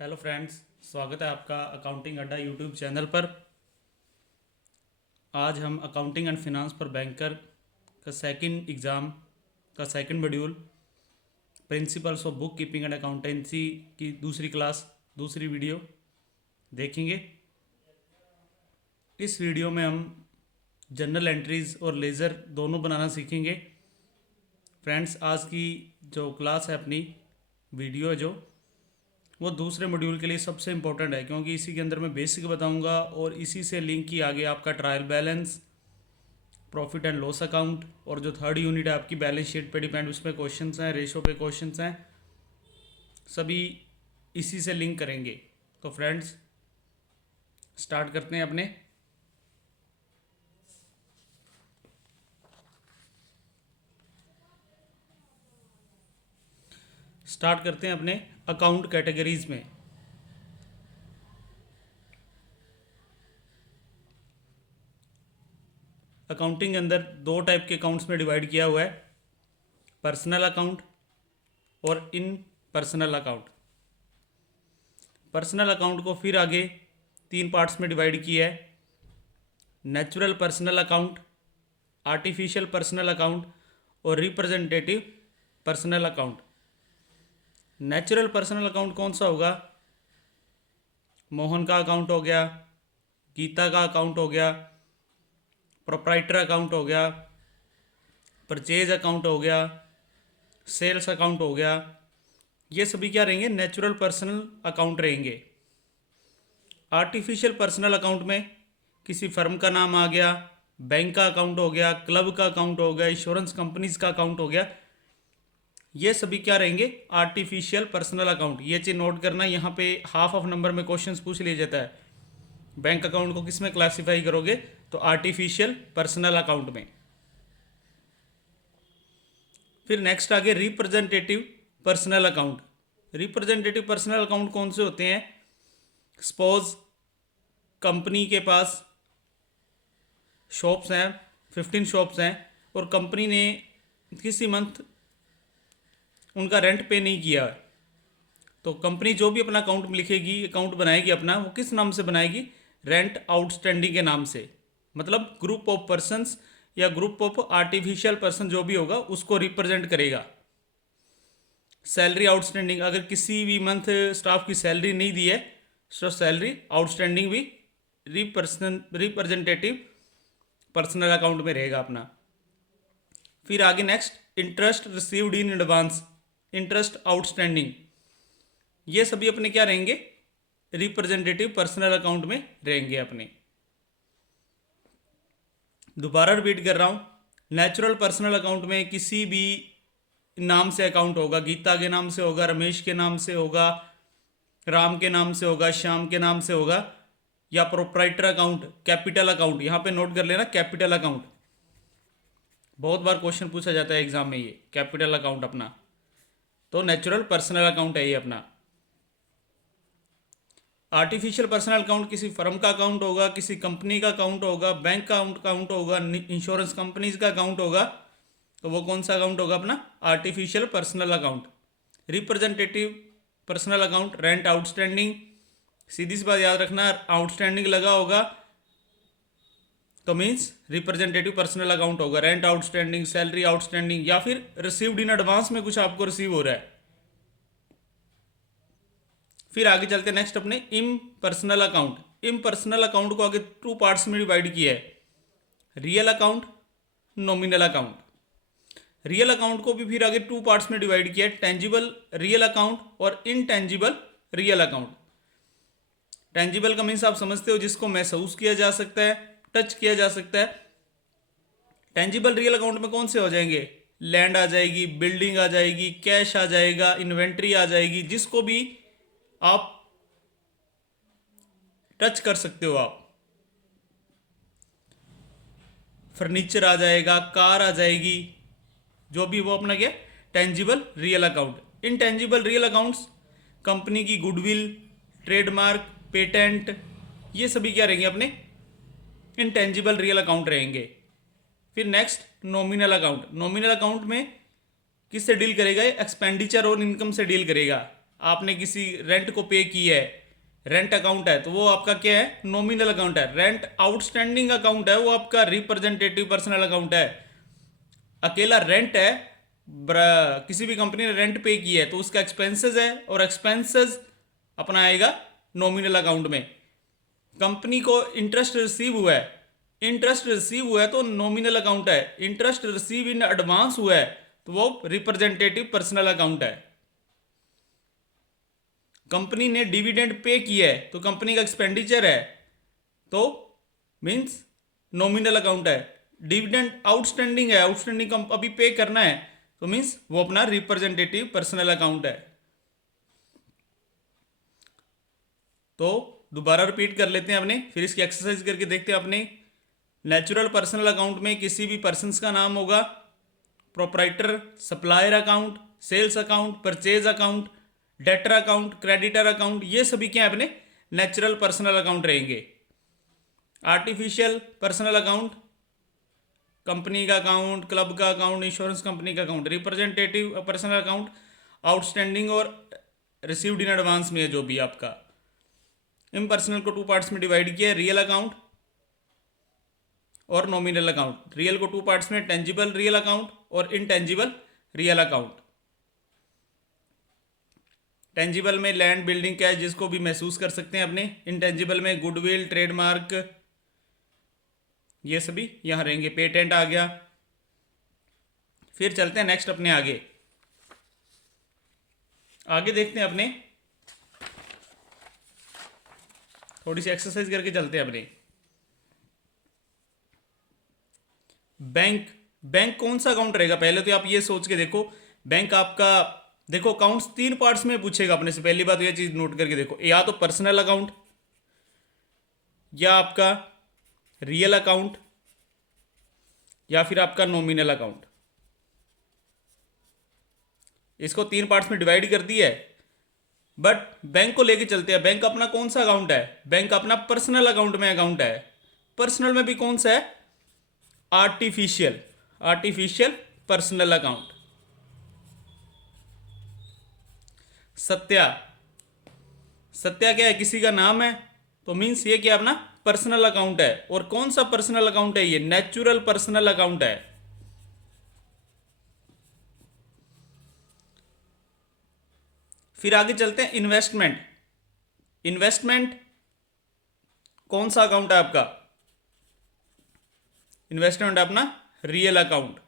Hello friends, स्वागत है आपका अकाउंटिंग अड्डा यूट्यूब चैनल पर। आज हम अकाउंटिंग एंड फिनांस पर बैंकर का सेकंड एग्ज़ाम का second module principles of book keeping and accountancy की दूसरी क्लास दूसरी वीडियो देखेंगे। इस वीडियो में हम जर्नल एंट्रीज़ और लेज़र दोनों बनाना सीखेंगे। फ्रेंड्स, आज की जो क्लास है अपनी वीडियो जो वो दूसरे मॉड्यूल के लिए सबसे इम्पोर्टेंट है, क्योंकि इसी के अंदर मैं बेसिक बताऊंगा और इसी से लिंक ही आगे आपका trial balance, profit and loss account और जो थर्ड यूनिट है आपकी बैलेंस शीट पे डिपेंड, उसमें क्वेश्चंस हैं, रेशो पे क्वेश्चंस हैं, सभी इसी से लिंक करेंगे। तो फ्रेंड्स, स्टार्ट करते हैं अपने अकाउंट कैटेगरीज में। अकाउंटिंग के अंदर दो टाइप के अकाउंट्स में डिवाइड किया हुआ है, पर्सनल अकाउंट और impersonal account. Personal account को फिर आगे तीन पार्ट्स में डिवाइड किया है, natural personal account, artificial personal account और representative personal account. Natural personal account कौन सा होगा? मोहन का अकाउंट हो गया, गीता का अकाउंट हो गया, प्रोप्राइटर अकाउंट हो गया, परचेज अकाउंट हो गया, सेल्स अकाउंट हो गया। ये सभी क्या रहेंगे? नेचुरल पर्सनल अकाउंट रहेंगे। आर्टिफिशियल पर्सनल अकाउंट में किसी फर्म का नाम आ गया, बैंक का अकाउंट हो गया, क्लब का अकाउंट हो गया, इंश्योरेंस कंपनीज का अकाउंट हो गया। ये सभी क्या रहेंगे? Artificial personal account. ये चीज़ नोट करना, यहाँ पे हाफ ऑफ नंबर में क्वेश्चंस पूछ लिया जाता है, बैंक अकाउंट को किस में क्लासिफाई करोगे? तो आर्टिफिशियल पर्सनल अकाउंट में। फिर नेक्स्ट आगे representative personal account. Representative personal account कौन से होते हैं? सपोज कंपनी के पास शॉप्स हैं, 15 शॉप्स हैं, और कंपनी ने किसी मंथ उनका रेंट पे नहीं किया, तो कंपनी जो भी अपना अकाउंट लिखेगी, अकाउंट बनाएगी अपना, वो किस नाम से बनाएगी? रेंट आउटस्टैंडिंग के नाम से। मतलब ग्रुप ऑफ पर्सन्स या ग्रुप ऑफ आर्टिफिशियल पर्सन जो भी होगा उसको रिप्रेजेंट करेगा। सैलरी आउटस्टैंडिंग, अगर किसी भी मंथ स्टाफ की सैलरी नहीं दी है तो सैलरी आउटस्टैंडिंग भी रिप्रेजेंटेटिव पर्सनल अकाउंट में रहेगा अपना। फिर आगे next interest received in advance, interest outstanding, ये सभी अपने क्या रहेंगे? रिप्रेजेंटेटिव पर्सनल अकाउंट में रहेंगे अपने। दोबारा रिपीट कर रहा हूँ, नेचुरल पर्सनल अकाउंट में किसी भी नाम से अकाउंट होगा, गीता के नाम से होगा, रमेश के नाम से होगा, राम के नाम से होगा, श्याम के नाम से होगा, या प्रोप्राइटर अकाउंट, कैपिटल अकाउंट, यहाँ पे नोट कर लेना कैपिटल अकाउंट, बहुत बार क्वेश्चन पूछा जाता है एग्जाम में, ये कैपिटल अकाउंट अपना। तो नेचुरल पर्सनल अकाउंट है ये अपना। आर्टिफिशियल पर्सनल अकाउंट किसी फर्म का अकाउंट होगा, किसी कंपनी का अकाउंट होगा, बैंक का अकाउंट होगा, इंश्योरेंस कंपनीज का अकाउंट होगा, तो वो कौन सा अकाउंट होगा अपना? Artificial personal account. Representative personal account, rent outstanding, सीधी सी बात याद रखना, आउटस्टैंडिंग लगा होगा तो मीन्स रिप्रेजेंटेटिव पर्सनल अकाउंट होगा। रेंट आउटस्टैंडिंग, सैलरी आउटस्टैंडिंग, या फिर रिसीव्ड इन एडवांस में कुछ आपको रिसीव हो रहा है। फिर आगे चलते हैं नेक्स्ट अपने इम पर्सनल अकाउंट। इम पर्सनल अकाउंट को आगे टू पार्ट्स में डिवाइड किया है, real account, nominal account. Real account को भी फिर आगे टू पार्ट्स में डिवाइड किया है, टेंजिबल रियल अकाउंट और इनटेंजिबल रियल अकाउंट। टेंजिबल का मीन्स आप समझते हो, जिसको महसूस किया जा सकता है, टच किया जा सकता है। टेंजिबल रियल अकाउंट में कौन से हो जाएंगे? लैंड आ जाएगी, बिल्डिंग आ जाएगी, कैश आ जाएगा, इन्वेंट्री आ जाएगी, जिसको भी आप टच कर सकते हो आप। फर्नीचर आ जाएगा, कार आ जाएगी, जो भी वो अपना क्या? Tangible real account. Intangible real accounts company की गुडविल, ट्रेडमार्क, पेटेंट, ये सभी क्या रहेंगे अपने? इनटेंजिबल रियल अकाउंट रहेंगे। फिर next nominal account. Nominal account में किससे डील करेगा? एक्सपेंडिचर और इनकम से डील करेगा। आपने किसी रेंट को पे किया है, रेंट अकाउंट है, तो वो आपका क्या है, नॉमिनल अकाउंट है। रेंट आउटस्टैंडिंग अकाउंट है, वो आपका रिप्रेजेंटेटिव पर्सनल अकाउंट है। अकेला रेंट है, किसी भी कंपनी ने रेंट पे किया है तो उसका एक्सपेंसेस है, और एक्सपेंसेस अपना आएगा नॉमिनल अकाउंट में। कंपनी को इंटरेस्ट रिसीव हुआ है, इंटरेस्ट रिसीव हुआ है तो नॉमिनल अकाउंट है। इंटरेस्ट रिसीव इन एडवांस हुआ है तो वो रिप्रेजेंटेटिव पर्सनल अकाउंट है। कंपनी ने डिविडेंड पे किया है तो कंपनी का एक्सपेंडिचर है, तो मींस नॉमिनल अकाउंट है। डिविडेंड आउटस्टैंडिंग है, आउटस्टैंडिंग अभी पे करना है, तो मींस वो अपना रिप्रेजेंटेटिव पर्सनल अकाउंट है। तो दोबारा रिपीट कर लेते हैं अपने, फिर इसकी एक्सरसाइज करके देखते हैं अपने। नेचुरल पर्सनल अकाउंट में किसी भी पर्सन का नाम होगा, proprietor, supplier account, sales account, purchase account, debtor account, creditor account, ये सभी क्या है अपने नेचुरल पर्सनल अकाउंट रहेंगे। आर्टिफिशियल पर्सनल अकाउंट, कंपनी का अकाउंट, क्लब का अकाउंट, इंश्योरेंस कंपनी का account. Representative personal account outstanding और रिसीव्ड इन एडवांस में है जो भी आपका। इम्पर्सनल को टू पार्ट्स में डिवाइड किया है, रियल अकाउंट और नॉमिनल अकाउंट। रियल को टू पार्ट्स में, टेंजिबल रियल अकाउंट और इनटेंजिबल रियल अकाउंट। टेंजिबल में लैंड, बिल्डिंग, कैश, जिसको भी महसूस कर सकते हैं अपने। इनटेंजिबल में गुडविल, ट्रेडमार्क, ये सभी यहां रहेंगे। पेटेंट आ गया। फिर चलते हैं नेक्स्ट अपने आगे आगे देखते हैं अपने, थोड़ी सी एक्सरसाइज करके चलते हैं अपने। बैंक, बैंक कौन सा अकाउंट रहेगा, पहले तो आप ये सोच के देखो। बैंक आपका, देखो अकाउंट्स तीन पार्ट्स में पूछेगा अपने से। पहली बात ये चीज नोट करके देखो, या तो पर्सनल अकाउंट, या आपका रियल अकाउंट, या फिर आपका नॉमिनल अकाउंट। इसको तीन पार्ट्स में डिवाइड कर दिया है। बट बैंक को लेके चलते हैं। बैंक अपना कौन सा अकाउंट है, बैंक अपना पर्सनल अकाउंट में अकाउंट है। पर्सनल में भी कौन सा है, artificial, artificial personal account. Satya, Satya क्या है, किसी का नाम है, तो मीन्स ये क्या अपना पर्सनल अकाउंट है। और कौन सा पर्सनल अकाउंट है, ये नेचुरल पर्सनल अकाउंट है। फिर आगे चलते हैं इन्वेस्टमेंट। इन्वेस्टमेंट कौन सा अकाउंट है आपका, इन्वेस्टमेंट अपना रियल अकाउंट।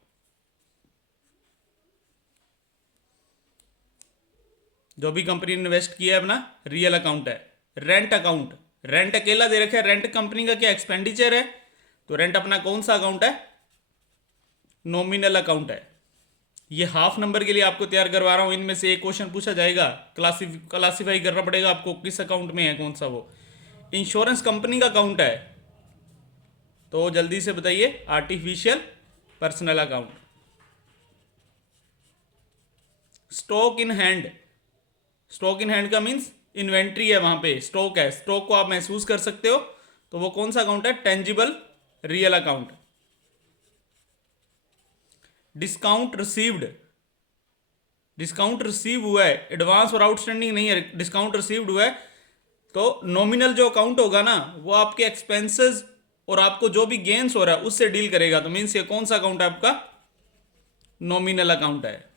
जो भी कंपनी ने इन्वेस्ट किया है अपना रियल अकाउंट है। रेंट अकाउंट, रेंट अकेला दे रखा है, रेंट कंपनी का क्या एक्सपेंडिचर है, तो रेंट अपना कौन सा अकाउंट है, नॉमिनल अकाउंट है। ये हाफ नंबर के लिए आपको तैयार करवा रहा हूं, इनमें से एक क्वेश्चन पूछा जाएगा, क्लासिफाई करना पड़ेगा आपको किस अकाउंट में है कौन सा वो। इंश्योरेंस कंपनी का अकाउंट है, तो जल्दी से बताइए, artificial personal account. Stock in hand, stock in hand का मीन्स इन्वेंट्री है, वहां पे स्टॉक है, स्टॉक को आप महसूस कर सकते हो, तो वो कौन सा अकाउंट है, tangible real account. Discount received, discount receive हुआ है, एडवांस और आउटस्टैंडिंग नहीं है, डिस्काउंट रिसीव्ड हुआ है, तो नॉमिनल जो अकाउंट होगा ना, वो आपके एक्सपेंसेस और आपको जो भी गेन्स हो रहा है उससे डील करेगा, तो मीन्स ये कौन सा अकाउंट है आपका, नॉमिनल अकाउंट है।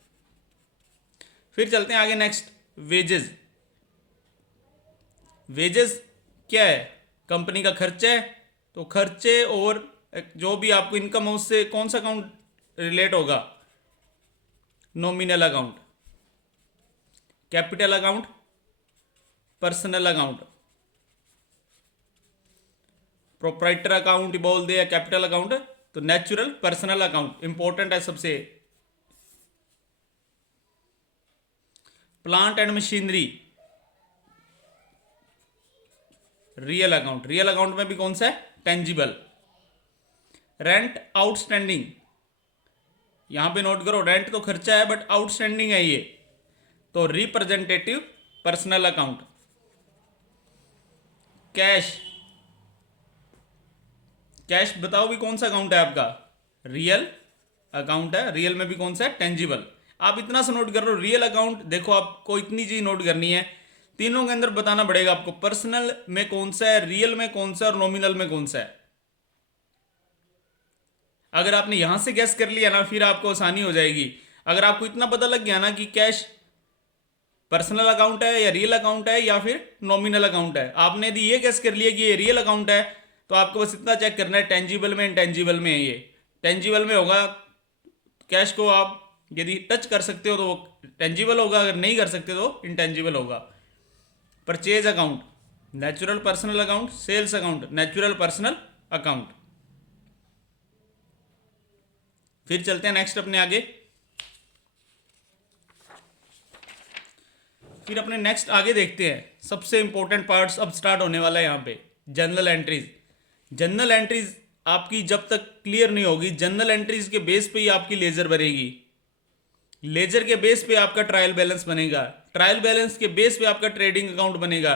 फिर चलते हैं आगे नेक्स्ट, वेजेस। वेजेस क्या है, कंपनी का खर्चा है, तो खर्चे और जो भी आपको इनकम है उससे कौन सा अकाउंट रिलेट होगा, nominal account. Capital account, personal account, proprietor account बोल दे या कैपिटल अकाउंट, तो नेचुरल पर्सनल अकाउंट इंपॉर्टेंट है सबसे। Plant and machinery, real account, real account में भी कौन सा है, टेंजिबल। रेंट आउटस्टैंडिंग, यहां पे नोट करो, रेंट तो खर्चा है बट आउटस्टैंडिंग है ये, तो representative personal account. Cash, cash बताओ भी कौन सा अकाउंट है आपका, रियल अकाउंट है, रियल में भी कौन सा है, टेंजिबल। आप इतना सा नोट कर लो, रियल अकाउंट देखो आपको इतनी चीज नोट करनी है, तीनों के अंदर बताना पड़ेगा आपको पर्सनल में कौन सा है, रियल में कौन सा है और नॉमिनल में कौन सा है। अगर आपने यहां से गैस कर लिया ना फिर आपको आसानी हो जाएगी। अगर आपको इतना पता लग गया ना कि कैश पर्सनल अकाउंट है या रियल अकाउंट है या फिर नॉमिनल अकाउंट है, आपने यदि ये गैस कर लिया कि ये रियल अकाउंट है तो आपको बस इतना चेक करना है टेंजिबल में इंटेंजिबल में है। ये टेंजिबल में होगा, कैश को आप यदि टच कर सकते हो तो वो टेंजिबल होगा, अगर नहीं कर सकते तो इंटेंजिबल होगा। Purchase account natural personal account, sales account natural personal account. फिर चलते हैं नेक्स्ट अपने आगे। फिर अपने नेक्स्ट आगे देखते हैं, सबसे इंपॉर्टेंट पार्ट्स अब स्टार्ट होने वाला है यहाँ पे, जनरल एंट्रीज। जनरल एंट्रीज आपकी जब तक क्लियर नहीं होगी, जनरल एंट्रीज के बेस पे ही आपकी लेजर बनेगी, लेजर के बेस पे आपका ट्रायल बैलेंस बनेगा, ट्रायल बैलेंस के बेस पे आपका ट्रेडिंग अकाउंट बनेगा,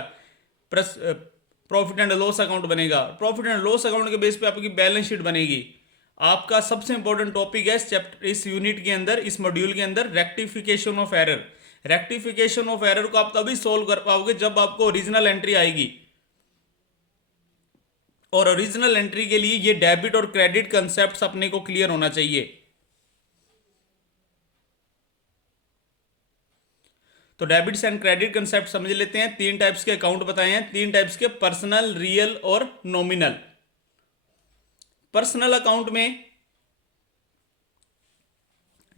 प्रॉफिट एंड लॉस अकाउंट बनेगा, प्रॉफिट एंड लॉस अकाउंट के बेस पे आपकी बैलेंस शीट बनेगी। आपका सबसे इंपॉर्टेंट टॉपिक है चैप्टर इस यूनिट के अंदर, इस मॉड्यूल के अंदर, rectification of error. Rectification of error को आप तभी सोल्व कर पाओगे जब आपको ओरिजिनल एंट्री आएगी, और ओरिजिनल एंट्री के लिए ये डेबिट और क्रेडिट कंसेप्ट्स अपने को क्लियर होना चाहिए। तो डेबिट्स एंड क्रेडिट कंसेप्ट समझ लेते हैं। तीन टाइप्स के अकाउंट बताए हैं, तीन टाइप्स के, पर्सनल, रियल और नॉमिनल। पर्सनल अकाउंट में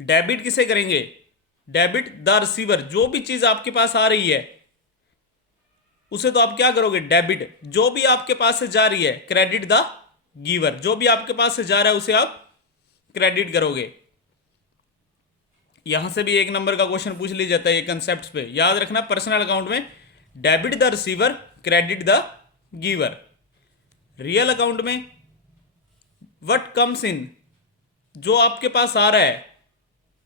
डेबिट किसे करेंगे? डेबिट द रिसीवर, जो भी चीज आपके पास आ रही है उसे तो आप क्या करोगे? डेबिट। जो भी आपके पास से जा रही है, क्रेडिट द गिवर, जो भी आपके पास से जा रहा है उसे आप क्रेडिट करोगे। यहां से भी एक नंबर का क्वेश्चन पूछ लिया जाता है ये कंसेप्ट पे, याद रखना। पर्सनल अकाउंट में debit the receiver, credit the giver. Real account में व्हाट कम्स इन, जो आपके पास आ रहा है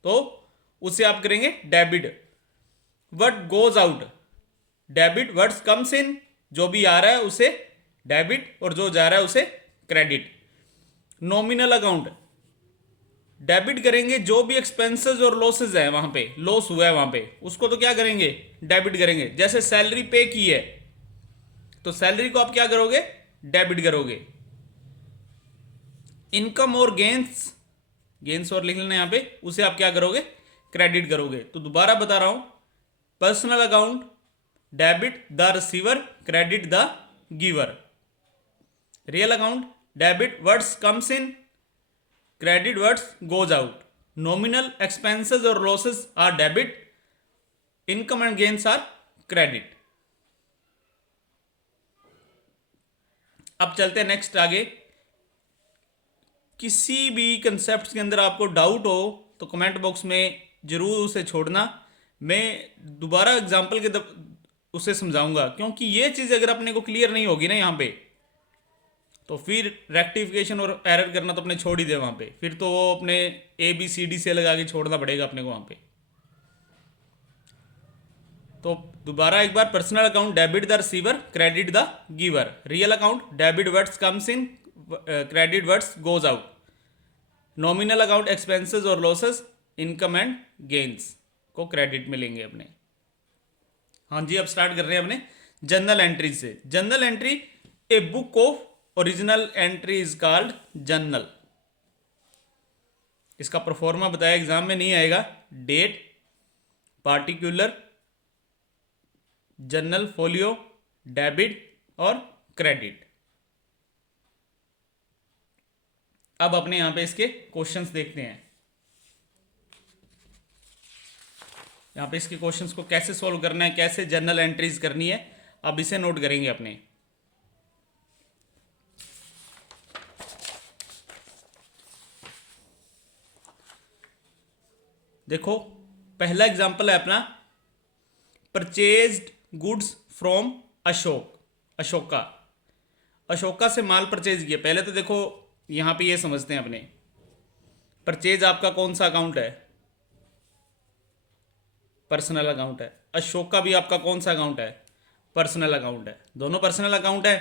तो उसे आप करेंगे debit. What goes out, debit. What's comes इन, जो भी आ रहा है उसे डेबिट और जो जा रहा है उसे क्रेडिट। नॉमिनल अकाउंट, डेबिट करेंगे जो भी एक्सपेंसेस और लॉसेस है, वहां पे लॉस हुआ है वहां पे, उसको तो क्या करेंगे? डेबिट करेंगे। जैसे सैलरी पे की है तो सैलरी को आप क्या करोगे? डेबिट करोगे। इनकम और गेंस, गेंस और लिख लेना यहां पे, उसे आप क्या करोगे? क्रेडिट करोगे। तो दोबारा बता रहा हूं, personal account debit the receiver, credit the giver. Real account debit what's comes in, credit what's goes out. Nominal expenses और losses are debit, income and gains are credit. अब चलते हैं नेक्स्ट आगे। किसी भी कंसेप्ट के अंदर आपको डाउट हो तो कमेंट बॉक्स में जरूर उसे छोड़ना, मैं दोबारा एग्जांपल के उसे समझाऊंगा, क्योंकि ये चीज़ अगर अपने को क्लियर नहीं होगी ना यहाँ पे तो फिर रेक्टिफिकेशन और एरर करना तो अपने छोड़ ही दे वहाँ पे, फिर तो वो अपने ABCD से लगा के छोड़ना पड़ेगा अपने को वहाँ पे। तो दोबारा एक बार, personal account debit the receiver, credit the giver. Real account debit what's comes in, credit what's goes out. Nominal account expenses और लॉसेस, इनकम एंड गेन्स को क्रेडिट में लेंगे अपने। हाँ जी, अब स्टार्ट कर रहे हैं अपने जर्नल एंट्री से। Journal entry, a book of original entry is called journal. इसका प्रोफॉर्मा बताया, एग्जाम में नहीं आएगा। Date, particular, journal folio, debit और क्रेडिट। अब अपने यहां पे इसके क्वेश्चंस देखते हैं। यहां पे इसके क्वेश्चंस को कैसे सॉल्व करना है, कैसे जर्नल एंट्रीज करनी है, अब इसे नोट करेंगे अपने। देखो, पहला एग्जांपल है अपना, purchased goods from Ashok, Ashoka से माल परचेज किया। पहले तो देखो यहां पे ये समझते हैं अपने, परचेज आपका कौन सा अकाउंट है? पर्सनल अकाउंट है। अशोका भी आपका कौन सा अकाउंट है? पर्सनल अकाउंट है। दोनों पर्सनल अकाउंट है।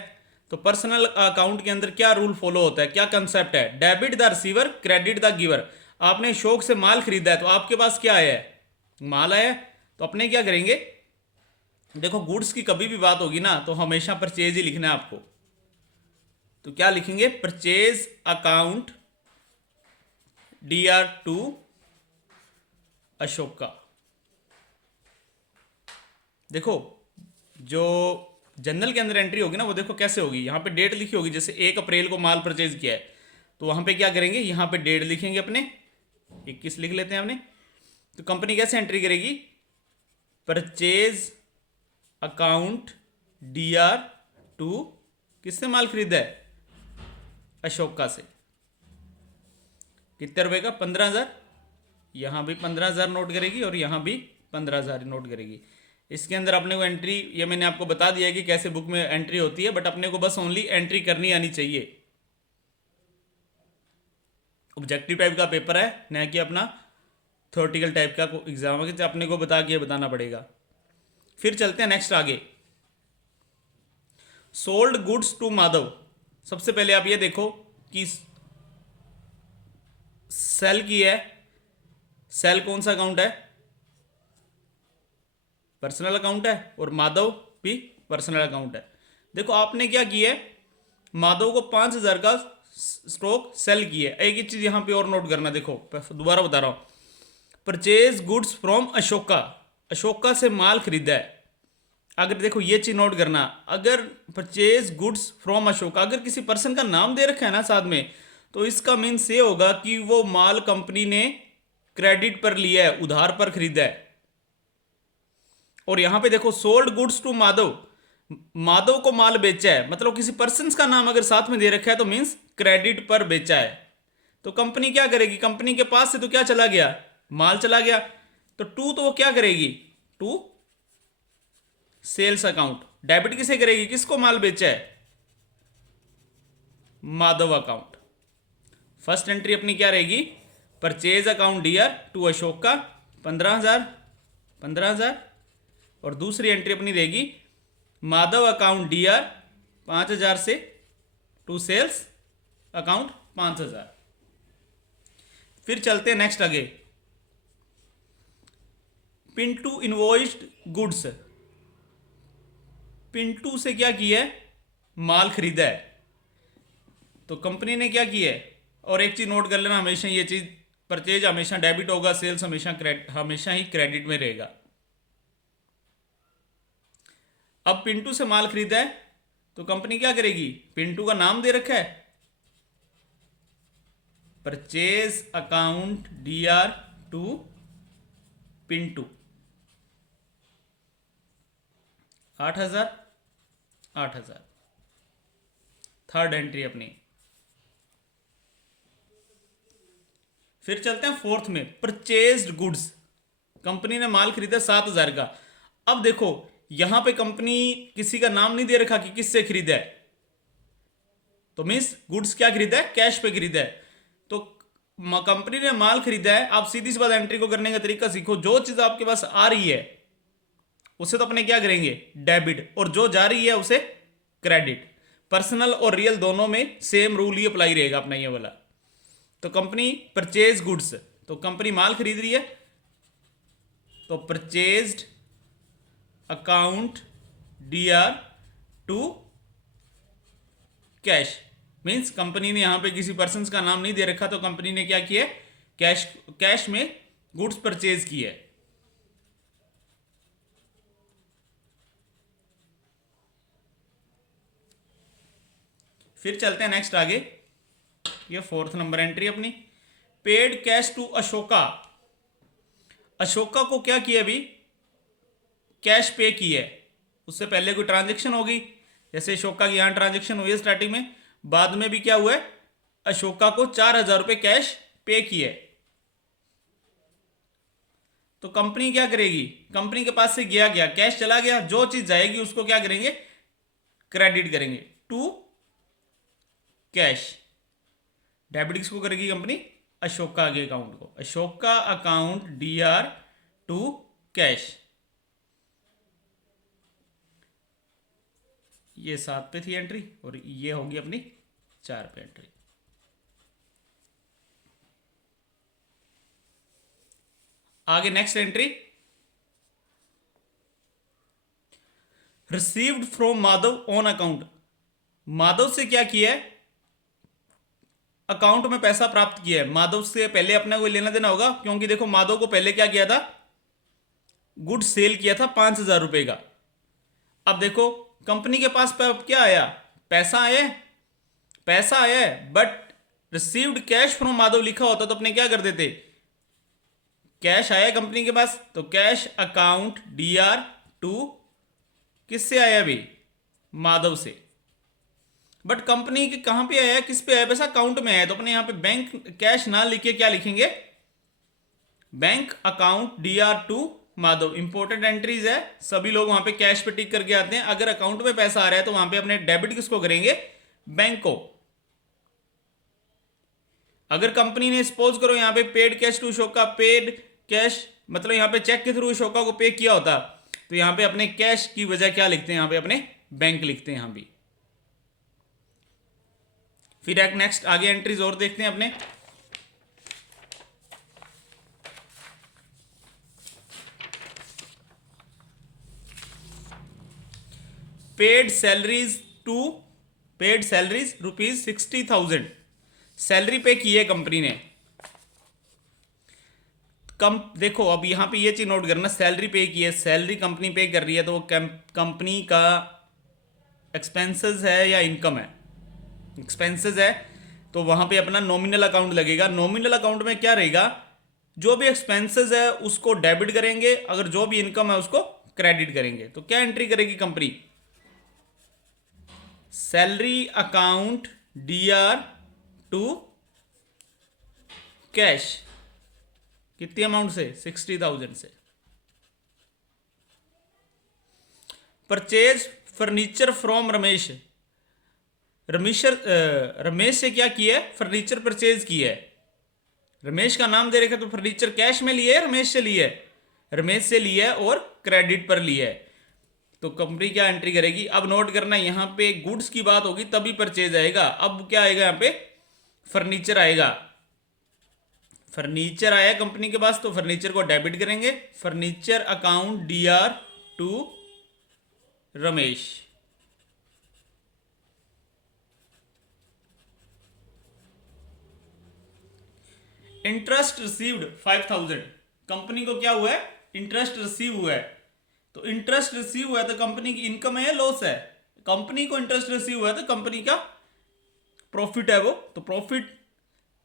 तो पर्सनल अकाउंट के अंदर क्या रूल फॉलो होता है, क्या कंसेप्ट है? Debit the receiver, credit the giver. आपने अशोक से माल खरीदा है तो आपके पास क्या आया है, माल आया है। तो अपने क्या करेंगे, देखो गुड्स की कभी भी बात होगी ना तो हमेशा परचेज ही लिखना है आपको। तो क्या लिखेंगे, purchase account DR to Ashoka. देखो जो जनरल के अंदर एंट्री होगी ना वो देखो कैसे होगी, यहाँ पे डेट लिखी होगी, जैसे 1 अप्रैल को माल परचेज किया है तो वहाँ पे क्या करेंगे, यहाँ पे डेट लिखेंगे अपने, 21 लिख लेते हैं अपने। तो कंपनी कैसे एंट्री करेगी, परचेज अकाउंट DR टू किससे माल खरीदा है, अशोका से। कितने रुपए का, 15,000। यहाँ भी 15,000 नोट करेगी और यहाँ भी 15,000 नोट करेगी। इसके अंदर अपने को एंट्री, ये मैंने आपको बता दिया है कि कैसे बुक में एंट्री होती है, बट अपने को बस ओनली एंट्री करनी आनी चाहिए। ऑब्जेक्टिव टाइप का पेपर है, न कि अपना थ्योरेटिकल टाइप का एग्जाम है कि अपने को बता के बताना पड़ेगा। फिर चलते हैं नेक्स्ट आगे, सोल्ड गुड्स टू माधव। सबसे पहले आप ये देखो कि सेल की है, सेल कौन सा अकाउंट है, पर्सनल अकाउंट है, और माधव भी पर्सनल अकाउंट है। देखो आपने क्या किया है, माधव को 5,000 का स्टॉक सेल किया है। एक चीज यहां पे और नोट करना, देखो दोबारा बता रहा हूं, purchase goods from Ashoka, Ashoka से माल खरीदा है। अगर देखो ये चीज नोट करना, अगर परचेज गुड्स फ्रॉम अशोका, अगर किसी पर्सन का नाम दे रखा है ना साथ में, तो इसका मीन्स ये होगा कि वो माल कंपनी ने क्रेडिट पर लिया है, उधार पर खरीदा है। और यहां पे देखो sold goods to Madhav, Madhav को माल बेचा है, मतलब किसी पर्सन का नाम अगर साथ में दे रखा है तो मीन्स क्रेडिट पर बेचा है। तो कंपनी क्या करेगी, कंपनी के पास से तो क्या चला गया, माल चला गया, तो टू तो वो क्या करेगी, टू सेल्स अकाउंट। डेबिट किसे करेगी, किसको माल बेचा है, माधव अकाउंट। फर्स्ट एंट्री अपनी क्या रहेगी, purchase account DR to Ashok का 15,000 15,000, और दूसरी एंट्री अपनी देगी माधव अकाउंट DR 5,000 से टू सेल्स अकाउंट 5,000। फिर चलते हैं नेक्स्ट आगे, पिंटू इनवॉइस्ड गुड्स। पिंटू से क्या किया है, माल खरीदा है, तो कंपनी ने क्या किया है। और एक चीज नोट कर लेना हमेशा, ये चीज परचेज हमेशा डेबिट होगा, सेल्स हमेशा ही क्रेडिट में रहेगा। अब पिंटू से माल खरीदा है तो कंपनी क्या करेगी, पिंटू का नाम दे रखा है, purchase account DR to Pintu 8,000 8,000। Third entry अपनी। फिर चलते हैं फोर्थ में, परचेज्ड गुड्स। कंपनी ने माल खरीदा 7,000 का। अब देखो यहां पे कंपनी किसी का नाम नहीं दे रखा कि किससे खरीदा है, तो मीन्स गुड्स क्या खरीदा है, कैश पे खरीदा है। तो कंपनी ने माल खरीदा है, आप सीधी सी बात एंट्री को करने का तरीका सीखो। जो चीज आपके पास आ रही है उसे तो अपने क्या करेंगे, डेबिट, और जो जा रही है उसे क्रेडिट। पर्सनल और रियल दोनों में सेम रूल ही अप्लाई रहेगा अपना ये वाला। तो कंपनी परचेज गुड्स, तो कंपनी माल खरीद रही है, तो purchased account DR to cash, means company ने यहां पे किसी पर्सन का नाम नहीं दे रखा, तो कंपनी ने क्या किया, कैश में गुड्स परचेज किए। फिर चलते हैं नेक्स्ट आगे, ये फोर्थ नंबर एंट्री अपनी, paid cash to Ashoka. Ashoka को क्या किया, अभी कैश पे की है, उससे पहले कोई ट्रांजेक्शन होगी, जैसे अशोका की यहां ट्रांजेक्शन हुई है स्टार्टिंग में, बाद में भी क्या हुआ है, अशोका को 4,000 रुपए कैश पे किए। तो कंपनी क्या करेगी, कंपनी के पास से गया गया कैश चला गया, जो चीज जाएगी उसको क्या करेंगे, क्रेडिट करेंगे टू कैश। डेबिट किसको करेगी कंपनी, अशोका के अकाउंट को, Ashoka account DR to cash. ये 7 पे थी एंट्री और ये होगी अपनी 4 पे एंट्री। आगे next entry, received from Madhav on account. Madhav से क्या किया है, अकाउंट में पैसा प्राप्त किया है। माधव से पहले अपना कोई लेना देना होगा, क्योंकि देखो माधव को पहले क्या किया था, गुड सेल किया था 5,000 रुपए का। अब देखो कंपनी के पास क्या आया, पैसा आया है, पैसा आया है, but received cash from Madhav लिखा होता तो अपने क्या कर देते, कैश आया कंपनी के पास, तो कैश अकाउंट DR2 किससे आया भाई, माधव से। बट कंपनी के कहां पे आया, किस पे आया पैसा, अकाउंट में आया, तो अपने यहां पे बैंक कैश ना लिखे क्या लिखेंगे, bank account DR2 Madhav. Important entries है, सभी लोग वहां पे कैश पे टिक करके आते हैं। अगर अकाउंट में पैसा आ रहा है तो वहां पे अपने डेबिट किसको करेंगे, बैंक को। अगर कंपनी ने सपोज करो यहां पे paid cash to Shoka, paid cash मतलब यहां पे चेक के थ्रू शोका को पे किया होता, तो यहां पे अपने कैश की वजह क्या लिखते हैं, यहां पे अपने बैंक लिखते हैं यहां भी। फिर एक नेक्स्ट आगे एंट्रीज और देखते हैं अपने। पेड सैलरीज ₹60,000 सैलरी पे की है कंपनी ने। कम देखो अब यहां पे ये चीज नोट करना, सैलरी पे की है, सैलरी कंपनी पे कर रही है, तो वो कंपनी का एक्सपेंसेस है या इनकम है, एक्सपेंसेस है, तो वहां पे अपना नॉमिनल अकाउंट लगेगा। नॉमिनल अकाउंट में क्या रहेगा, जो भी एक्सपेंसेस है उसको डेबिट करेंगे, अगर जो भी इनकम है उसको क्रेडिट करेंगे। तो क्या एंट्री करेगी company, salary account DR2 cash, कितनी अमाउंट से, 60,000 से। Purchase furniture from Ramesh, Ramesh से क्या किया है, फर्नीचर परचेज किया है। रमेश का नाम दे रखा, तो फर्नीचर कैश में लिया है, रमेश से लिया है, रमेश से लिया है और क्रेडिट पर लिया है। तो कंपनी क्या एंट्री करेगी, अब नोट करना यहां पे गुड्स की बात होगी तभी परचेज आएगा। अब क्या आएगा यहां पे, फर्नीचर आएगा, फर्नीचर आया कंपनी के पास, तो फर्नीचर को डेबिट करेंगे, furniture account DR2 Ramesh. Interest received 5,000, company को क्या हुआ है, इंटरेस्ट रिसीव हुआ है। तो इंटरेस्ट रिसीव हुआ है तो कंपनी की इनकम है या लॉस है, कंपनी को इंटरेस्ट रिसीव हुआ है तो कंपनी का प्रॉफिट है वो। तो प्रॉफिट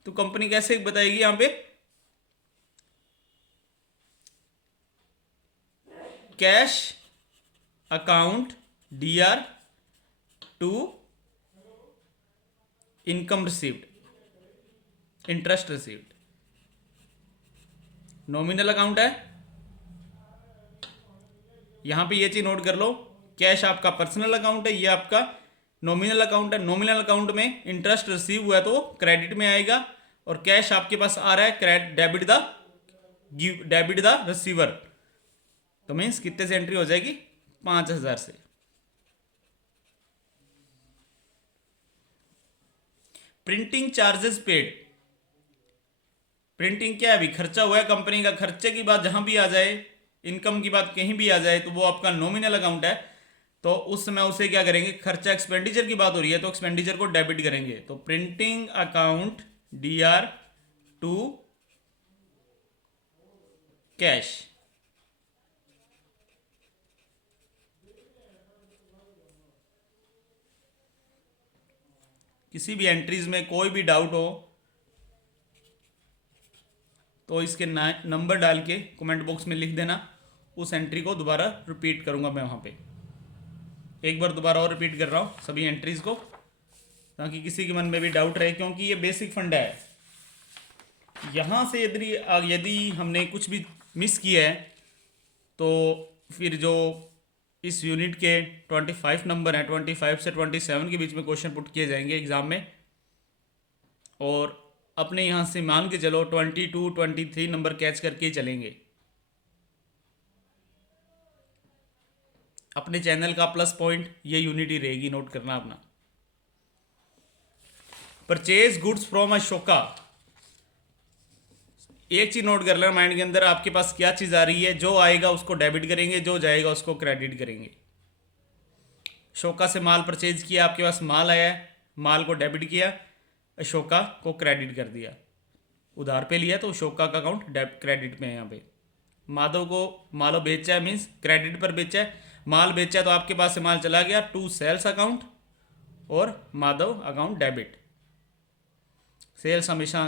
तो कंपनी कैसे बताएगी, यहां पे cash account DR2 income received, interest received. Nominal account है, यहां पे ये चीज नोट कर लो, कैश आपका पर्सनल अकाउंट है, ये आपका नॉमिनल अकाउंट है। नॉमिनल अकाउंट में इंटरेस्ट रिसीव हुआ है तो क्रेडिट में आएगा, और कैश आपके पास आ रहा है डेबिट द रिसीवर, तो मीन्स कितने से एंट्री हो जाएगी, 5,000 से। प्रिंटिंग चार्जेस पेड, प्रिंटिंग क्या है अभी, खर्चा हुआ है कंपनी का, खर्चे की बात जहां भी आ जाए, इनकम की बात कहीं भी आ जाए, तो वो आपका नॉमिनल अकाउंट है, तो उस समय उसे क्या करेंगे, खर्चा एक्सपेंडिचर की बात हो रही है तो एक्सपेंडिचर को डेबिट करेंगे। तो प्रिंटिंग अकाउंट DR2 कैश। किसी भी एंट्रीज में कोई भी डाउट हो तो इसके नंबर डाल के कमेंट बॉक्स में लिख देना, उस एंट्री को दोबारा रिपीट करूंगा मैं वहां पे। एक बार दोबारा और रिपीट कर रहा हूँ सभी एंट्रीज को, ताकि किसी के मन में भी डाउट रहे, क्योंकि ये बेसिक फंडा है। यहाँ से यदि हमने कुछ भी मिस किया है तो फिर जो इस यूनिट के 25 नंबर हैं, 25 से 27 के बीच में क्वेश्चन पुट किए जाएंगे एग्ज़ाम में, और अपने यहाँ से मान के चलो 22 23 नंबर कैच करके ही चलेंगे। अपने चैनल का प्लस पॉइंट ये यूनिट ही रहेगी, नोट करना अपना। परचेज गुड्स फ्रॉम अशोका, एक चीज नोट कर लेना माइंड के अंदर, आपके पास क्या चीज आ रही है, जो आएगा उसको डेबिट करेंगे, जो जाएगा उसको क्रेडिट करेंगे। अशोका से माल परचेज किया, आपके पास माल आया है, माल को डेबिट किया, अशोका को क्रेडिट कर दिया। उधार पे लिया तो अशोका का अकाउंट क्रेडिट में है। यहाँ पे माधव को मालो बेचा है, मीन्स क्रेडिट पर बेचा है। माल बेचा है तो आपके पास से माल चला गया टू सेल्स अकाउंट, और माधव अकाउंट डेबिट। सेल्स हमेशा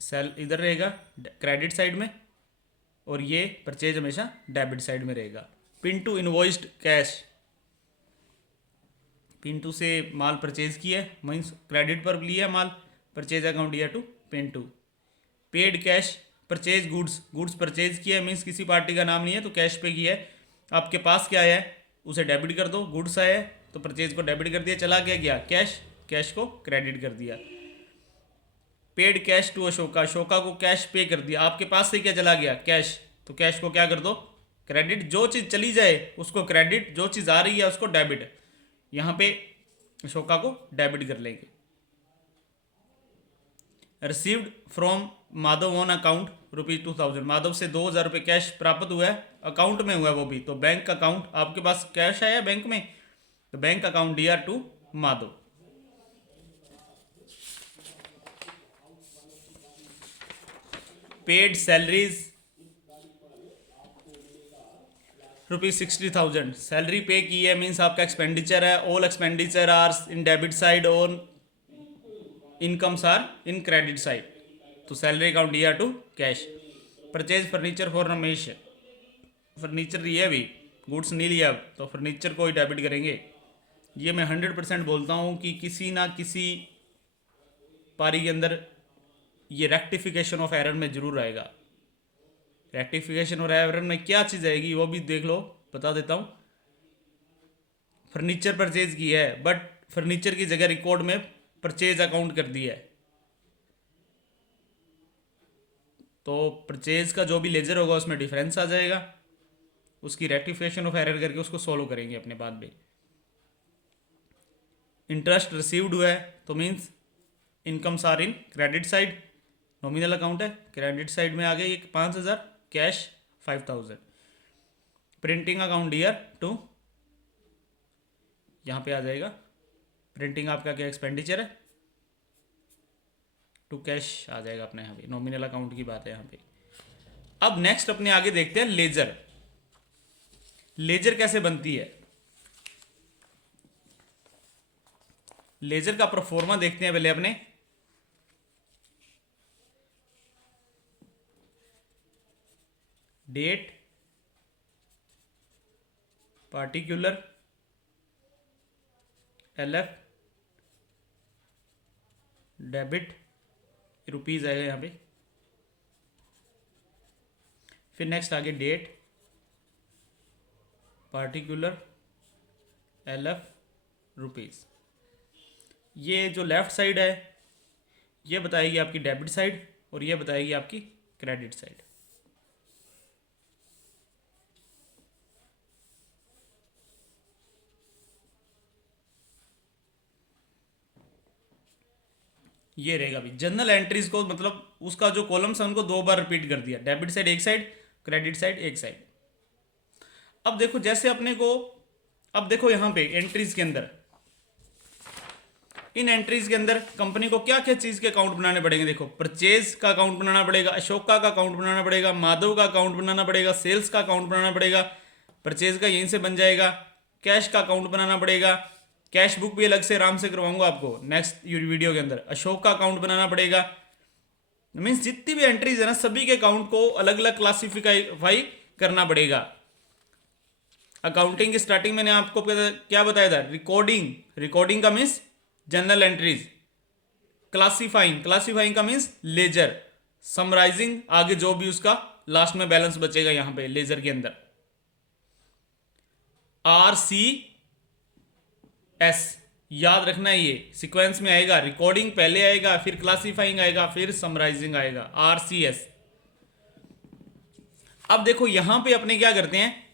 सेल इधर रहेगा क्रेडिट साइड में, और ये परचेज हमेशा डेबिट साइड में रहेगा। पिंटू इनवॉइस्ड कैश, पिंटू से माल परचेज किया, मीन्स क्रेडिट पर लिया माल, परचेज अकाउंट दिया to Pintu. Paid cash purchase goods, goods purchase किया है, मीन्स किसी पार्टी का नाम नहीं है तो कैश पे किया है। आपके पास क्या आया है उसे डेबिट कर दो, गुड्स आया है तो परचेज को डेबिट कर दिया, चला क्या गया कैश, कैश को क्रेडिट कर दिया। Paid cash to Ashoka, Ashoka को कैश पे कर दिया, आपके पास से क्या चला गया कैश, तो कैश को क्या कर दो क्रेडिट। जो चीज़ चली जाए उसको क्रेडिट, जो चीज़ आ रही है उसको डेबिट। यहाँ पे अशोका को डेबिट कर लेंगे। Received from Madhav on account ₹2000, Madhav से 2000 रुपये कैश प्राप्त हुआ है, अकाउंट में हुआ है वो भी, तो बैंक अकाउंट, आपके पास कैश आया बैंक में तो बैंक अकाउंट दिया to Madhav. Paid salaries ₹60,000, salary पे की है, मीन्स आपका एक्सपेंडिचर है। All expenditure are in debit side और incomes are in credit side, तो सैलरी अकाउंट दिया to cash. Purchase furniture for Ramesh, furniture लिया अभी, गुड्स नहीं लिया तो फर्नीचर को ही डेबिट करेंगे। ये मैं 100% बोलता हूँ कि किसी ना किसी पारी के अंदर ये रेक्टिफिकेशन ऑफ एरर में जरूर आएगा। रेक्टिफिकेशन और एरर में क्या चीज़ आएगी वो भी देख लो, बता देता हूँ। फर्नीचर परचेज की है बट फर्नीचर की जगह रिकॉर्ड में परचेज अकाउंट कर दिया है, तो परचेज का जो भी लेजर होगा उसमें डिफरेंस आ जाएगा, उसकी रेक्टिफिकेशन ऑफ एरर करके उसको सॉल्व करेंगे अपने बाद में। इंटरेस्ट रिसीव्ड हुआ है तो means incomes are in credit side, nominal account है, क्रेडिट साइड में आ गए 5,000, cash 5,000। Printing account dear to, यहाँ पे आ जाएगा प्रिंटिंग आपका क्या एक्सपेंडिचर है, टू कैश आ जाएगा अपने यहाँ पे, नॉमिनल अकाउंट की बात है यहाँ पे। अब नेक्स्ट अपने आगे देखते हैं लेजर। लेजर कैसे बनती है, लेजर का प्रोफॉर्मा देखते हैं पहले अपने। Date, particular, LF, debit, rupees आएगा यहाँ पे। फिर नेक्स्ट आगे डेट, पार्टिकुलर, LF, रुपीज। ये जो लेफ्ट साइड है ये बताएगी आपकी डेबिट साइड और ये बताएगी आपकी क्रेडिट साइड। ये रहेगा भी जनरल एंट्रीज को, मतलब उसका जो कॉलम्स है उनको 2 बार रिपीट कर दिया, डेबिट साइड एक साइड, क्रेडिट साइड एक साइड। अब देखो जैसे अपने को, अब देखो यहां पे एंट्रीज के अंदर, इन एंट्रीज के अंदर कंपनी को क्या क्या चीज के अकाउंट बनाने पड़ेंगे। देखो परचेज का अकाउंट बनाना पड़ेगा, अशोका का अकाउंट बनाना पड़ेगा, माधव का अकाउंट बनाना पड़ेगा, सेल्स का अकाउंट बनाना पड़ेगा, परचेज का यहीं से बन जाएगा, कैश का अकाउंट बनाना पड़ेगा, कैश बुक भी अलग से आराम से करवाऊंगा आपको नेक्स्ट वीडियो के अंदर, अशोक का अकाउंट बनाना पड़ेगा। मीन्स जितनी भी एंट्रीज है ना सभी के अकाउंट को अलग अलग क्लासिफाई करना पड़ेगा। अकाउंटिंग की स्टार्टिंग मैंने आपको क्या बताया था, रिकॉर्डिंग, रिकॉर्डिंग का means general entries, classifying, classifying का मीन्स लेजर, समराइजिंग आगे जो भी उसका लास्ट में बैलेंस बचेगा यहां पे लेजर के अंदर। RCS याद रखना है, ये सीक्वेंस में आएगा, रिकॉर्डिंग पहले आएगा, फिर क्लासिफाइंग आएगा, फिर समराइजिंग आएगा, RCS। अब देखो यहां पे अपने क्या करते हैं,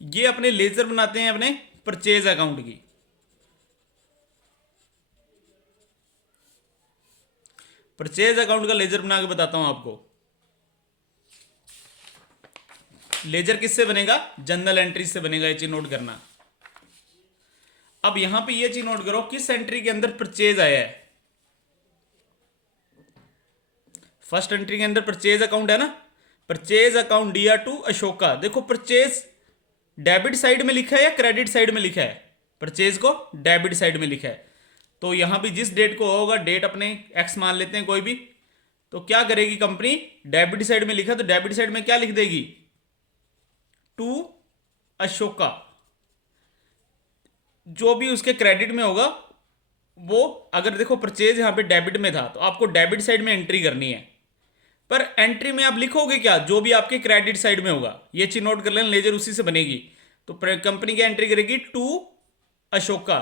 ये अपने लेजर बनाते हैं अपने परचेज अकाउंट की। परचेज अकाउंट का लेजर बना के बताता हूं आपको। लेजर किससे बनेगा? जनरल एंट्री से बनेगा, ये चीज नोट करना। अब यहां पे ये चीज नोट करो, किस एंट्री के अंदर परचेज आया है। फर्स्ट एंट्री के अंदर परचेज अकाउंट है ना, purchase account DR to Ashoka. देखो परचेज डेबिट साइड में लिखा है या क्रेडिट साइड में लिखा है? परचेज को डेबिट साइड में लिखा है। तो यहां भी जिस डेट को होगा, डेट अपने एक्स मान लेते हैं कोई भी, तो क्या करेगी कंपनी? डेबिट साइड में लिखा तो डेबिट साइड में क्या लिख देगी? टू अशोका। जो भी उसके क्रेडिट में होगा वो, अगर देखो परचेज यहां पे डेबिट में था तो आपको डेबिट साइड में एंट्री करनी है, पर एंट्री में आप लिखोगे क्या? जो भी आपके क्रेडिट साइड में होगा। ये चीज नोट कर लेना, लेजर उसी से बनेगी। तो कंपनी क्या एंट्री करेगी? टू अशोका।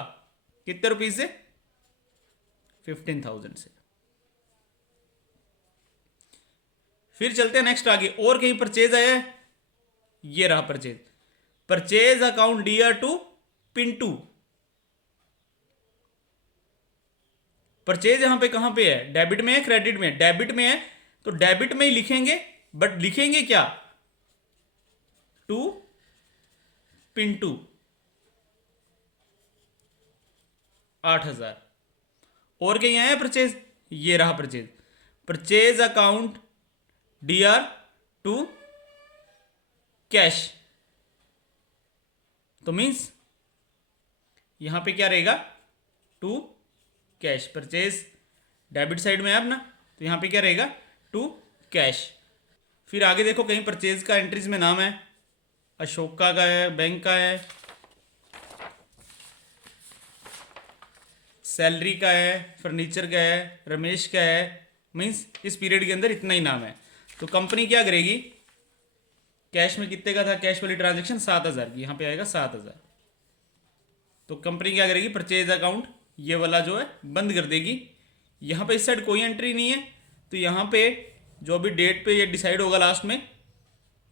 कितने रुपीज से? 15,000 से। फिर चलते हैं नेक्स्ट आगे, और कहीं परचेज आया है? ये रहा purchase, purchase account DR to Pintu. Purchase यहां पे कहां पे है? डेबिट में है, क्रेडिट में? डेबिट में है तो डेबिट में ही लिखेंगे, बट लिखेंगे क्या? टू पिंटू 8,000। और कहीं आया परचेज? ये रहा purchase, purchase account DR to cash. तो मीन्स यहां पे क्या रहेगा? To cash. Purchase debit side में है अब ना, तो यहां पे क्या रहेगा? To cash. फिर आगे देखो, कहीं परचेज का एंट्रीज में नाम है, अशोका का है, बैंक का है, सैलरी का है, फर्नीचर का है, रमेश का है। मीन्स इस पीरियड के अंदर इतना ही नाम है। तो कंपनी क्या करेगी? कैश में कितने का था कैश वाली ट्रांजेक्शन? 7,000 की, यहां पे आएगा 7,000। तो कंपनी क्या करेगी? परचेज अकाउंट ये वाला जो है बंद कर देगी। यहां पे इस साइड कोई एंट्री नहीं है, तो यहां पे जो भी डेट पे ये डिसाइड होगा लास्ट में,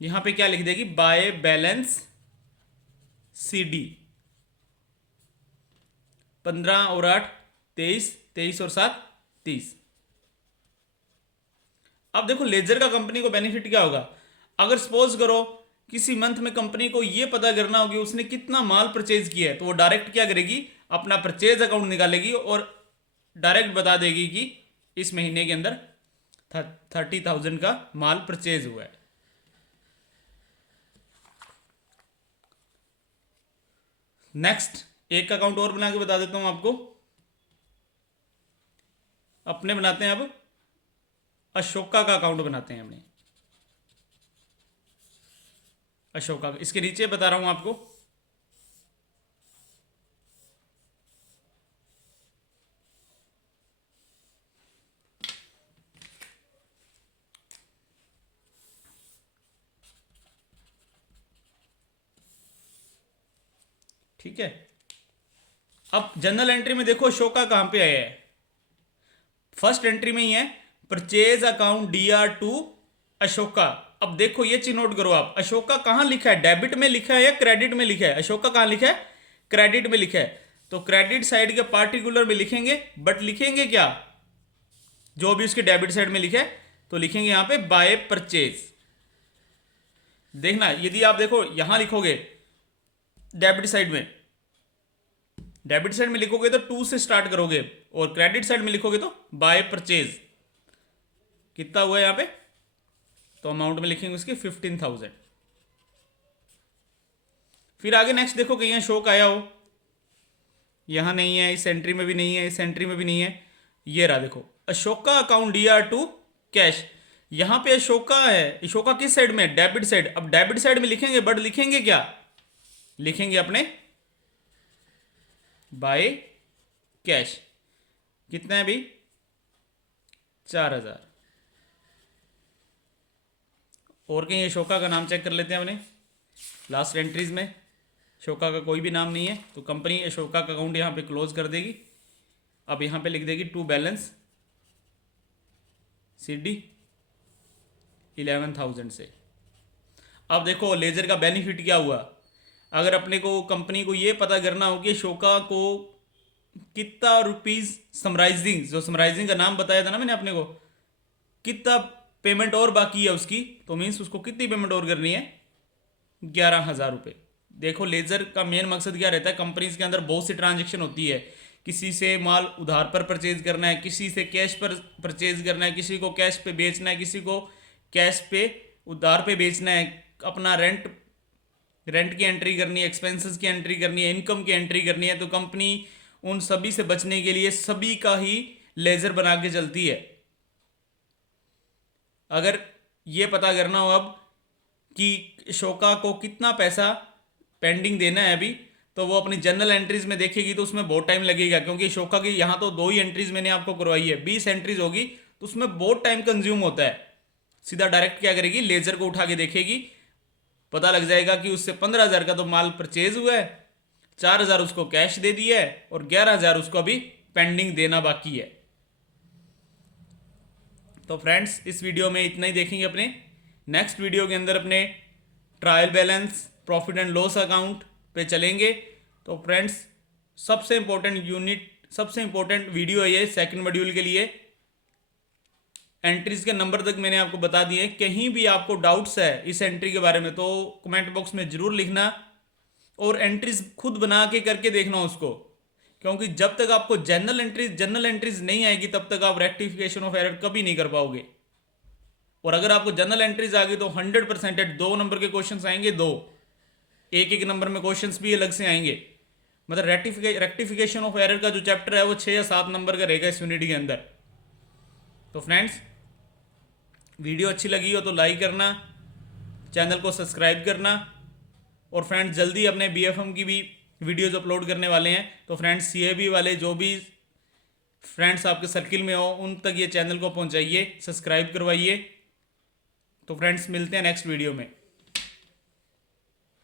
यहां पे क्या लिख देगी? By balance CD. 15 और 8 23, 23 और 7 30। अब देखो लेजर का कंपनी को बेनिफिट क्या होगा? अगर सपोज करो किसी मंथ में कंपनी को यह पता करना होगी उसने कितना माल परचेज किया है, तो वो डायरेक्ट क्या करेगी? अपना परचेज अकाउंट निकालेगी और डायरेक्ट बता देगी कि इस महीने के अंदर 30,000 का माल परचेज हुआ है। नेक्स्ट एक अकाउंट और बना के बता देता हूं आपको। अपने बनाते हैं अब अशोका का अकाउंट बनाते हैं अपने, अशोका का। इसके नीचे बता रहा हूं आपको, ठीक है। अब जनरल एंट्री में देखो अशोका कहां पे आया है? फर्स्ट एंट्री में ही है, purchase account DR to Ashoka. अब देखो ये चीज नोट करो आप, अशोका कहां लिखा है? डेबिट में लिखा है या क्रेडिट में लिखा है? अशोका कहां लिखा है? क्रेडिट में लिखा है। तो क्रेडिट साइड के पार्टिकुलर में लिखेंगे, बट लिखेंगे क्या? जो भी उसके डेबिट साइड में लिखा है तो लिखेंगे यहां पे बाय परचेज। देखना, यदि आप देखो यहां लिखोगे डेबिट साइड में, डेबिट साइड में लिखोगे तो 2 से स्टार्ट करोगे, और क्रेडिट साइड में लिखोगे तो बाय परचेज। कितना हुआ यहां पे? तो अमाउंट में लिखेंगे उसके 15,000। फिर आगे नेक्स्ट देखो कहीं शोक आया हो, यहां नहीं है, इस एंट्री में भी नहीं है, इस एंट्री में भी नहीं है। ये रहा देखो, Ashoka account DR to cash. यहां पे अशोका है, अशोका किस साइड में? Debit side. अब डेबिट साइड में लिखेंगे, बट लिखेंगे क्या? लिखेंगे अपने बाय कैश। कितना है भाई? 4,000। और कहीं अशोका का नाम चेक कर लेते हैं अपने लास्ट एंट्रीज में। अशोका का कोई भी नाम नहीं है, तो कंपनी अशोका का अकाउंट यहां पे क्लोज कर देगी। अब यहां पे लिख देगी टू बैलेंस सीडी 11,000 से। अब देखो लेजर का बेनिफिट क्या हुआ? अगर अपने को कंपनी को ये पता करना हो कि अशोका को कितना रुपीज समराइजिंग, जो समराइजिंग का नाम बताया था ना मैंने अपने को, कितना पेमेंट और बाकी है उसकी, तो मीन्स उसको कितनी पेमेंट और करनी है, 11,000 रुपये। देखो लेजर का मेन मकसद क्या रहता है, कंपनीज के अंदर बहुत सी ट्रांजेक्शन होती है, किसी से माल उधार पर परचेज करना है, किसी से कैश पर परचेज करना है, किसी को कैश पे बेचना है, किसी को कैश पे उधार पे बेचना है, अपना रेंट की एंट्री करनी है, एक्सपेंसेस की एंट्री करनी है, इनकम की एंट्री करनी है। तो कंपनी उन सभी से बचने के लिए सभी का ही लेजर बना के चलती है। अगर ये पता करना हो अब कि शोका को कितना पैसा पेंडिंग देना है अभी, तो वो अपनी जनरल एंट्रीज में देखेगी तो उसमें बहुत टाइम लगेगा, क्योंकि शोका की यहाँ तो 2 ही एंट्रीज मैंने आपको करवाई है, 20 एंट्रीज होगी तो उसमें बहुत टाइम कंज्यूम होता है। सीधा डायरेक्ट क्या करेगी, लेजर को उठा के देखेगी, पता लग जाएगा कि उससे 15,000 का तो माल परचेज हुआ है, 4,000 उसको कैश दे दिया है और 11,000 उसको अभी पेंडिंग देना बाकी है। तो फ्रेंड्स इस वीडियो में इतना ही देखेंगे। अपने नेक्स्ट वीडियो के अंदर अपने trial balance, profit and loss account पे चलेंगे। तो फ्रेंड्स सबसे इंपॉर्टेंट वीडियो है ये सेकंड मॉड्यूल के लिए। एंट्रीज के नंबर तक मैंने आपको बता दिए। कहीं भी आपको डाउट्स है इस एंट्री के बारे में तो कमेंट बॉक्स में जरूर लिखना, और एंट्रीज खुद बना के करके देखना उसको, क्योंकि जब तक आपको जनरल एंट्रीज नहीं आएगी तब तक आप रेक्टिफिकेशन ऑफ एरर कभी नहीं कर पाओगे। और अगर आपको जनरल एंट्रीज आ गई तो 100% 2 नंबर के क्वेश्चंस आएंगे, 2 एक नंबर में क्वेश्चंस भी अलग से आएंगे। मतलब रेक्टिफिकेशन ऑफ एरर का जो चैप्टर है वो 6 या 7 नंबर का रहेगा इस यूनिट के अंदर। तो फ्रेंड्स वीडियो अच्छी लगी हो तो लाइक करना, चैनल को सब्सक्राइब करना, और फ्रेंड्स जल्दी अपने BFM की भी वीडियोज अपलोड करने वाले हैं। तो फ्रेंड्स CAB वाले जो भी फ्रेंड्स आपके सर्किल में हो उन तक ये चैनल को पहुंचाइए, सब्सक्राइब करवाइए। तो फ्रेंड्स मिलते हैं नेक्स्ट वीडियो में।